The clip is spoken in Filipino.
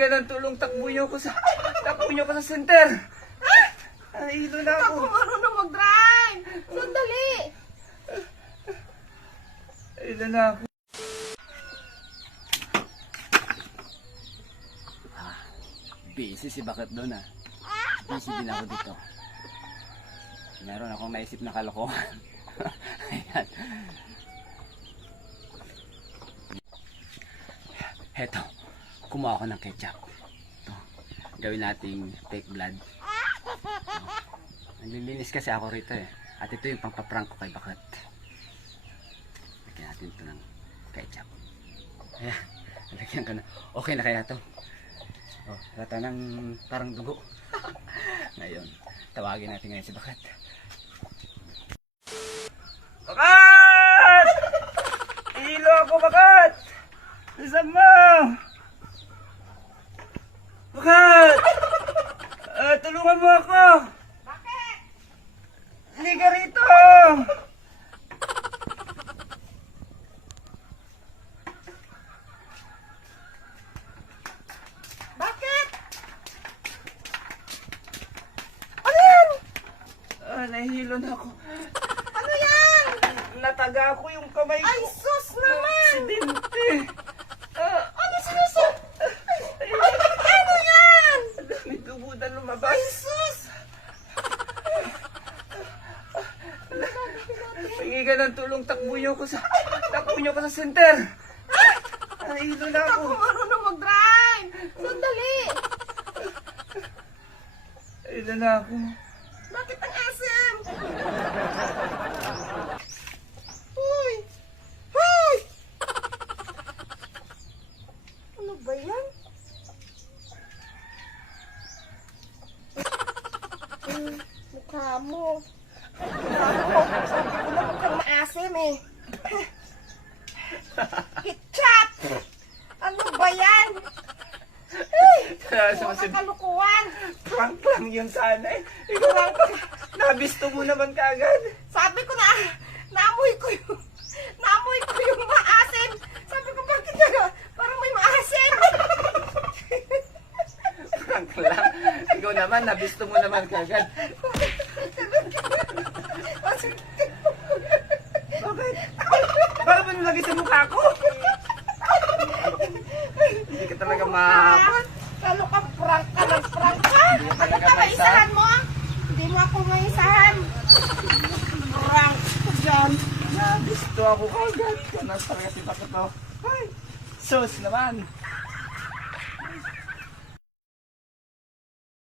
Pahinga ng tulong, takbo niyo ko sa center. Nahihilo na ako. Ako marunong mag-drive. Sandali. Nahihilo na ako. Busy si Bakit doon ah. Busy din ako dito. Meron akong naisip na kalokohan. Ayan. Heto, kumuha ako ng ketchup. Ito, gawin nating fake blood. Naglilinis kasi ako rito eh. At ito yung pangpaprank ko kay Bakit. Lagyan natin ito ng ketchup. Ayan, lagyan ko na. Okay na kaya ito. Oh, rata ng parang dugo. Ngayon, tawagin natin ngayon si Bakit. Bakat! Hilo ako, Bakat! Isang mo! Bakat! Tulungan mo ako! Bakit? Liga rito! Bakit? Nahihilo na ako. Ano yan? Nataga ko yung kamay ko. Ay, sus naman! Aksidente! Ano sinusot? Ano yan? Ang dami dugo na lumabas. Ay, sus! Pahinga ng tulong, takbo niyo ko sa center. Nahihilo na ako. Ako marunong mag-drive. Sandali. Nahihilo na ako. Bakit ang asim? Hoy! Hoy! Ano ba yan? Mukha mo. Sabi ko na mukhang maasim eh. Ketchup! Ano ba yan? Nakakalukuhan. Prank lang yun sana eh. Ikaw lang, nabisto mo naman kaagad. Sabi ko na, naamoy ko yung maasim. Sabi ko, bakit na, parang may maasim. Prank lang. Ikaw naman, nabisto mo naman kaagad. Bakit? Bakit mo nilagay sa mukha ko? Hindi ka talaga Lalo ka, prank ka ng prank ka. Ano talaga ka, maisahan mo? Hindi mo ako maisahan. Prank ka dyan. Nabisto ako kaagad. Kanas talaga si Bakit to. Ay, sus naman.